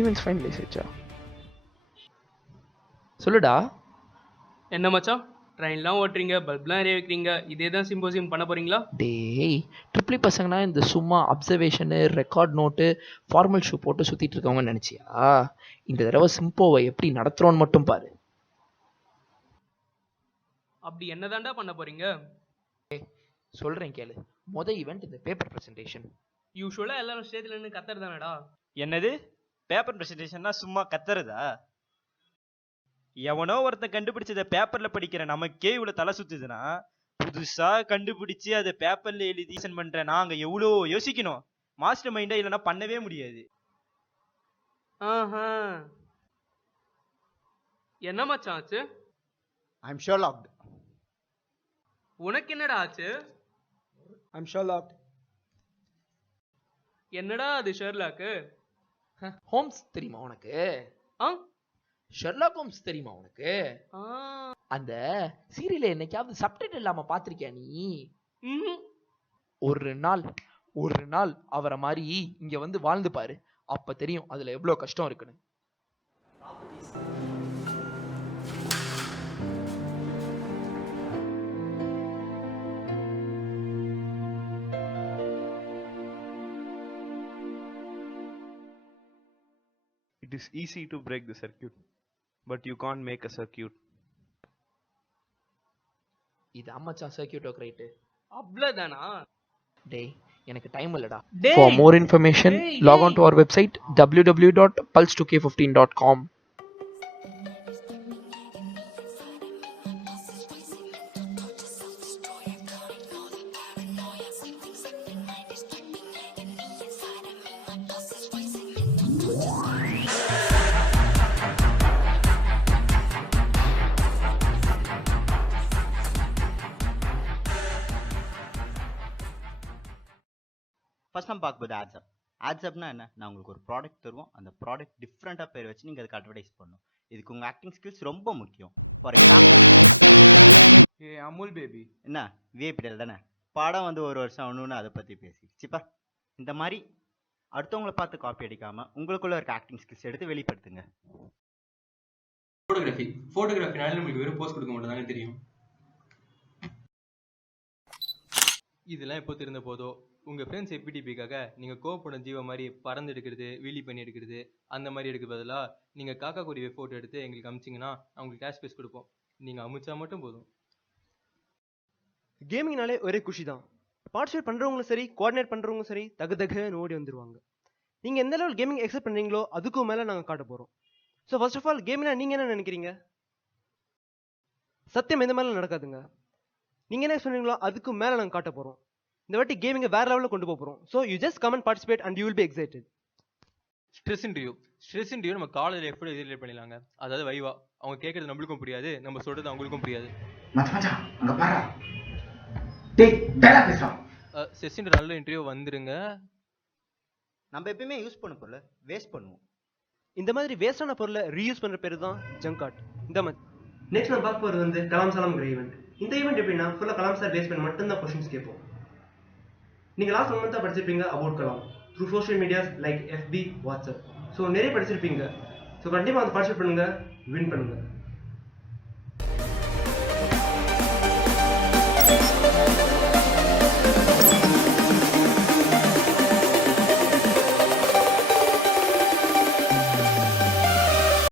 Events finalise ஆச்சா? சொல்லுடா. என்ன மச்சான், ட்ரெயின்லாம் ஓட்டுறீங்க, பல்ப்லாம் எரிய வைக்கிறீங்க, இதே தான் சிம்போசியம் பண்ண போறீங்களா? டேய், ட்ரிப்ளி பசங்கன்னா இந்த சும்மா அப்சர்வேஷனு, ரெக்கார்ட் நோட்டு, ஃபார்மல் ஷூ போட்டு சுற்றிட்டு இருக்கவங்கன்னு நினச்சியா? இந்த தடவை சிம்போவை எப்படி நடத்துகிறோன்னு மட்டும் பாரு. அப்படி என்னதான்டா பண்ண போறீங்க? சொல்கிறேன் கேளு. ஈவெண்ட் இந்த பேப்பர் ப்ரெசன்டேஷன். யூஸ்வலாக எல்லாரும் ஸ்டேஜில் நின்று கத்துறது தானடா. என்னது பேப்பர் ப்ரெசன்டேஷன்னா சும்மா கத்துறதா? எவனோ ஒருத்தன் கண்டுபிடிச்சத பேப்பர்ல படிக்கிற நமக்கே இவ்வளவு தலை சுத்துதுன்னா புதுசா கண்டுபிடிச்சு அதை பேப்பர்ல எழுதி பண்ற நாங்க எவ்வளோ யோசிக்கணும். மாஸ்டர் மைண்டா இல்லைன்னா பண்ணவே முடியாது. ஆஹா, என்ன மச்சான் ஆச்சு? I'm Sherlock. உனக்கு என்னடா ஆச்சு? I'm Sherlock. என்னடா அது ஷெர்லாக்கு? ஹோம்ஸ் தெரியுமா உனக்கு? ஆ ஷெர்லாக் ஹோம்ஸ் தெரியுமா உனக்கு? ஆ, அந்த சீரியலை என்னைக்காவது சப்டைட்டில் இல்லாம பாத்திருக்கியா நீ? ம்ஹும். ஒரு நாள் அவரை மாதிரி இங்க வந்து வாழ்ந்து பாரு, அப்ப தெரியும் அதுல எவ்வளவு கஷ்டம் இருக்குன்னு. It is easy to break the circuit, but you can't make a circuit. இது அம்மச்சான் சர்க்கியூட் ரைட்டு. அவ்வளவுதானா? டேய், எனக்கு டைம் இல்லடா. டேய். For more information, டேய், log on டேய். to our website www.pulse2k15.com. First நம்ம பார்க்கும்போது ஆட்ஸ்அப். ஆட்ஸ்அப்னா என்ன? நான் உங்களுக்கு ஒரு ப்ராடக்ட் தருவோம், அந்த ப்ராடக்ட் டிஃப்ரெண்ட்டாக பேர் வச்சு நீங்கள் அதுக்கு அட்வர்டைஸ் பண்ணணும். இதுக்கு உங்கள் ஆக்டிங் ஸ்கில்ஸ் ரொம்ப முக்கியம். For example, Amul baby. என்ன விஐபிடல் தானே, படம் வந்து ஒரு வருஷம் ஆகணும்னு அதை பற்றி பேசிச்சிப்பா. இந்த மாதிரி அடுத்தவங்கள பார்த்து காப்பி அடிக்காமல் உங்களுக்குள்ள இருக்க ஆக்டிங் ஸ்கில்ஸ் எடுத்து வெளிப்படுத்துங்க. ஃபோட்டோகிராஃபினால நம்மளுக்கு வெறும் போஸ்ட் கொடுக்க மட்டும் தானே தெரியும். இதெல்லாம் எப்போ தெரிந்த போதோ உங்கள் ஃப்ரெண்ட்ஸ் எப்பிடிபிக்காக நீங்கள் கோவப்படும் ஜீவ மாதிரி பறந்து எடுக்கிறது, வீலி பண்ணி எடுக்கிறது, அந்த மாதிரி எடுக்க பதிலாக நீங்கள் காக்கா குருவியை ஃபோட்டோ எடுத்து எங்களுக்கு அமிச்சிங்கன்னா அவங்களுக்கு கேஷ் பேஸ் கொடுப்போம். நீங்கள் அமிச்சா மட்டும் போதும். கேமிங்னாலே ஒரே குஷி தான். பார்ட்டிசிபேட் பண்ணுறவங்களும் சரி, கோஆர்டினேட் பண்ணுறவங்களும் சரி, தகுன்னு ஓடி வந்துடுவாங்க. நீங்கள் எந்த லெவல் கேமிங் எக்ஸப்ட் பண்ணுறீங்களோ அதுக்கும் மேலே நாங்கள் காட்ட போகிறோம். ஸோ ஃபர்ஸ்ட் ஆஃப் ஆல், கேமிங்னா நீங்கள் என்ன நினைக்கிறீங்க? சத்தியம் எந்த மேலே நடக்காதுங்க. நீங்கள் என்ன சொன்னீங்களோ அதுக்கும் மேலே நாங்கள் காட்ட போகிறோம். இந்த வாட்டி கேமிங்கை வேறு லெவலில் கொண்டு போகிறோம். So you just come and participate and you will be excited. Stress interview நம்ம காலேஜில் எப்படி ரிலேட் பண்ணிடலாங்க. அதாவது வைவா, அவங்க கேட்குறது நம்மளுக்கும் புரியாது, நம்ம சொல்கிறது அவங்களுக்கும் புரியாது. செஷன் நல்ல இன்டர்வியூ வந்துருங்க. நம்ம எப்பயுமே யூஸ் பண்ண பொருளை வேஸ்ட் பண்ணுவோம். இந்த மாதிரி வேஸ்டான பொருளை ரீயூஸ் பண்ணுற பேர் தான் ஜங்க் ஆர்ட். இந்த மாதிரி நெக்ஸ்ட் நம்ம பார்க்க போகிறது வந்து கலாம் சலாம்ங்கிற ஈவெண்ட். இந்த ஈவெண்ட் எப்படின்னா ஃபுல்லாக கலாம் சார் பேஸ் பண்ணி மட்டும்தான் கொஸ்டின்ஸ் கேட்போம். நீங்கள் லாஸ்ட் 1 மந்த்தாக படிச்சிருப்பீங்க about Kalam through social medias like FB, WhatsApp. So நிறைய படிச்சிருப்பீங்க. ஸோ கண்டிப்பாக வந்து பார்ட்டிசிபேட் பண்ணுங்கள், வின் பண்ணுங்கள்.